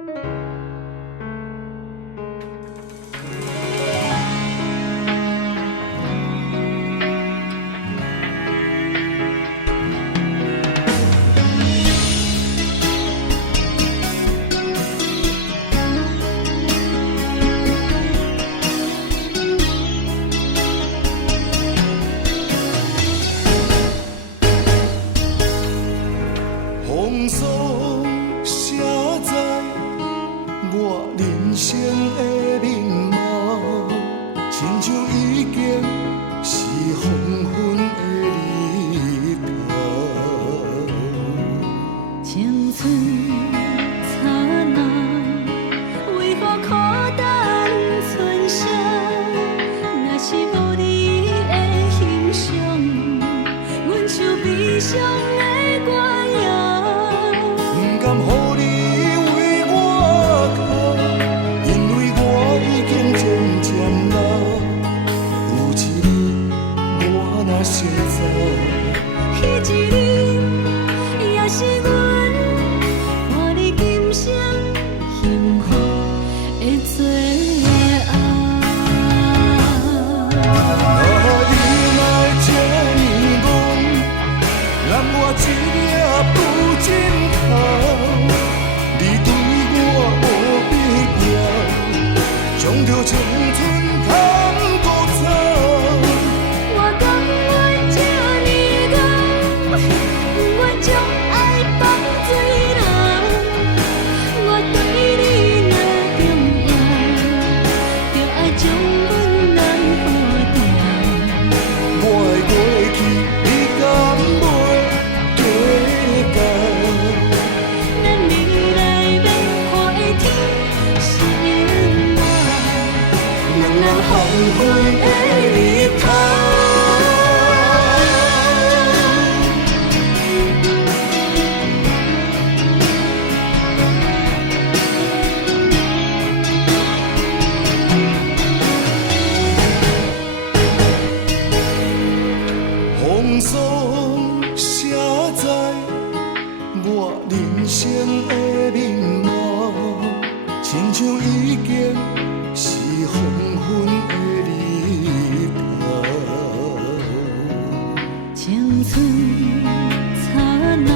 风霜写在我人生的面貌，亲像已经是黄昏的日头。青春刹那，为何孤单存剩？若是无你的欣赏，阮就悲伤的歌谣。不甘予你为我哭，因为我已经渐渐老。有一日我若先走，彼一日也是阮看你今生幸福的最后。你来这呢戆，让我一夜不尽头。你对我无必要，将着青春通孤走。我甘愿这呢戆，我将爱放水流。我对你若重要，就爱将阮人付掉。我的过去你敢袂计较？咱未来要看的天是因我，人人黄昏的日头。风霜写在我人生的面貌，亲像已经是黄昏的日头。青春刹那，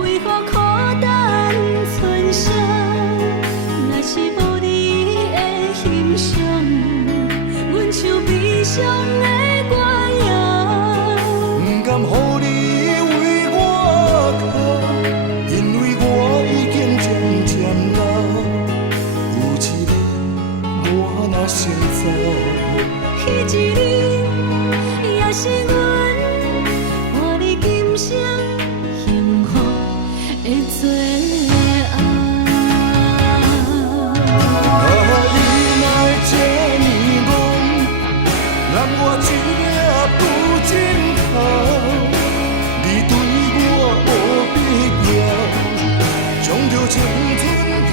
为何孤单存剩？若是无你的欣赏，阮像悲伤的歌谣。不甘予你为我哭，因为我已经渐渐老。有一日我若先走，彼一日也是阮看你今生幸福的最后。你来这呢戆，让我一夜不尽头。你对我无必要，将着青春通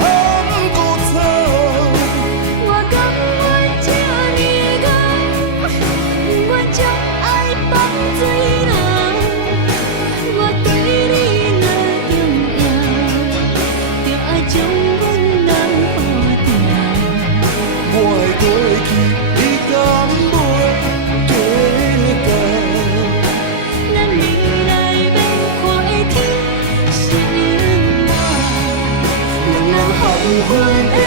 孤走。我甘愿这呢戆，我将爱放水流。我对你若重要，就爱将阮人付掉。我的过去你敢袂计较？咱未来要看的天是因我，人人黄昏的